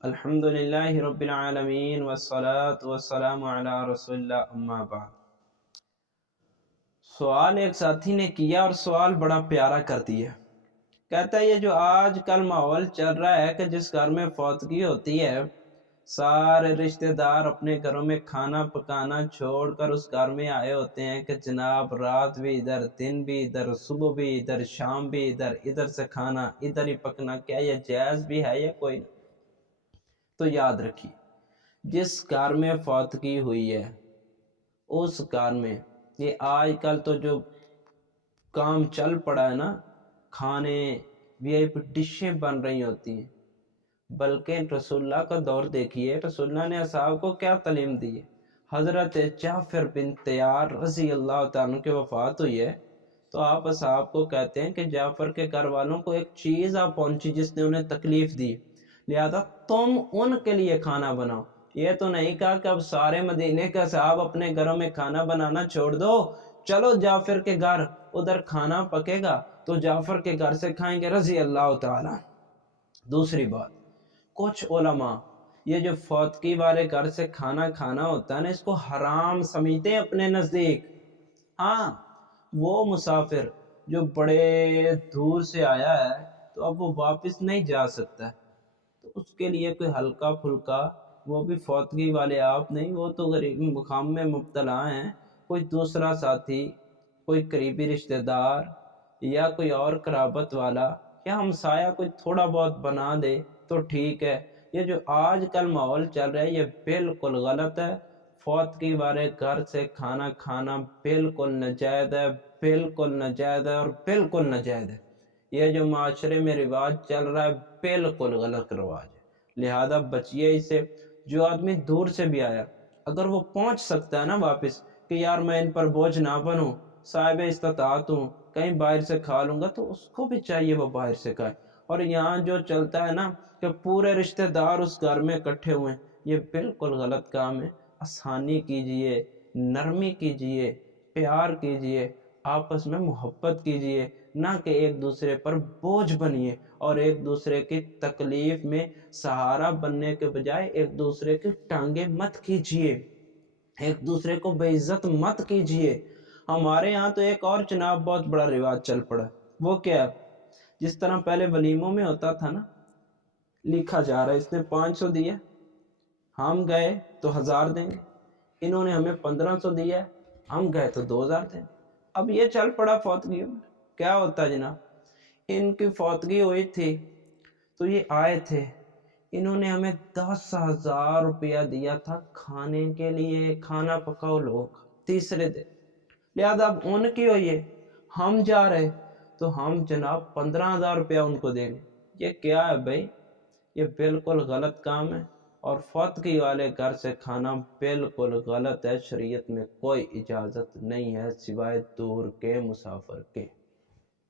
الحمدللہ رب العالمین والصلاة والسلام علی رسول اللہ اما بعد۔ سوال ایک ساتھی نے کیا اور سوال بڑا پیارا کر دیا۔ کہتا ہے یہ جو آج کل ماحول چل رہا ہے کہ جس گھر میں فوتگی ہوتی ہے سارے رشتہ دار اپنے گھروں میں کھانا پکانا چھوڑ کر اس گھر میں آئے ہوتے ہیں کہ جناب رات بھی ادھر، دن بھی ادھر، صبح بھی ادھر، شام بھی ادھر، ادھر سے کھانا ادھر ہی پکنا۔ کیا یہ جائز بھی ہے یا کوئی نہیں؟ تو یاد رکھیے، جس گھر میں فوتگی ہوئی ہے اس گھر میں یہ آج کل تو جو کام چل پڑا ہے نا، کھانے وی آئی پی ڈشیں بن رہی ہوتی ہیں، بلکہ رسول اللہ کا دور دیکھیے، رسول اللہ نے اصحاب کو کیا تعلیم دی ہے۔ حضرت جعفر بن طیار رضی اللہ تعالیٰ عنہ کی وفات ہوئی ہے تو آپ اصحاب کو کہتے ہیں کہ جعفر کے گھر والوں کو ایک چیز آپ پہنچی جس نے انہیں تکلیف دی، لہذا تم ان کے لیے کھانا بناؤ۔ یہ تو نہیں کہا کہ اب سارے مدینے کے صحابہ اپنے گھروں میں کھانا بنانا چھوڑ دو، چلو جعفر کے گھر، ادھر کھانا پکے گا تو جعفر کے گھر سے کھائیں گے رضی اللہ تعالیٰ۔ دوسری بات، کچھ علماء یہ جو فوتگی والے گھر سے کھانا کھانا ہوتا ہے نا، اس کو حرام سمجھتے ہیں اپنے نزدیک۔ ہاں، وہ مسافر جو بڑے دور سے آیا ہے تو اب وہ واپس نہیں جا سکتا، تو اس کے لیے کوئی ہلکا پھلکا، وہ بھی فوتگی والے آپ نہیں، وہ تو غریب مقام میں مبتلا ہیں، کوئی دوسرا ساتھی، کوئی قریبی رشتہ دار یا کوئی اور قرابت والا یا ہمسایہ کوئی تھوڑا بہت بنا دے تو ٹھیک ہے۔ یہ جو آج کل ماحول چل رہا ہے یہ بالکل غلط ہے۔ فوتگی والے گھر سے کھانا کھانا بالکل ناجائز ہے، بالکل ناجائز ہے اور بالکل ناجائز ہے۔ یہ جو معاشرے میں رواج چل رہا ہے بالکل غلط رواج ہے، لہذا بچیے اس سے۔ جو آدمی دور سے بھی آیا اگر وہ پہنچ سکتا ہے نا واپس کہ یار میں ان پر بوجھ نہ بنوں، صاحب استطاعت ہوں، کہیں باہر سے کھا لوں گا، تو اس کو بھی چاہیے وہ باہر سے کھائے۔ اور یہاں جو چلتا ہے نا کہ پورے رشتہ دار اس گھر میں اکٹھے ہوئے ہیں، یہ بالکل غلط کام ہے۔ آسانی کیجئے، نرمی کیجئے، پیار کیجئے، آپس میں محبت کیجئے، نہ کہ ایک دوسرے پر بوجھ بنیے اور ایک دوسرے کی تکلیف میں سہارا بننے کے بجائے ایک دوسرے کی ٹانگیں مت کیجئے، ایک دوسرے کو بے عزت مت کیجئے۔ ہمارے ہاں تو ایک اور جناب بہت بڑا رواج چل پڑا، وہ کیا ہے؟ جس طرح پہلے ولیموں میں ہوتا تھا نا، لکھا جا رہا ہے اس نے 500 دیا، ہم گئے تو 1000 دیں گے، انہوں نے ہمیں 1500 دیا، ہم گئے تو 2000 دیں گے۔ اب یہ چل پڑا فوتگیوں میں۔ کیا ہوتا ہے جناب، ان کی فوتگی ہوئی تھی تو یہ آئے تھے، انہوں نے ہمیں 10,000 روپیہ دیا تھا کھانے کے لیے، کھانا پکاؤ لوگ تیسرے دن، لہذا اب ان کی ہوئی ہے، ہم جا رہے تو ہم جناب 15,000 روپیہ ان کو دیں گے۔ یہ کیا ہے بھائی؟ یہ بالکل غلط کام ہے، اور فوتگی والے گھر سے کھانا بالکل غلط ہے، شریعت میں کوئی اجازت نہیں ہے سوائے دور کے مسافر کے۔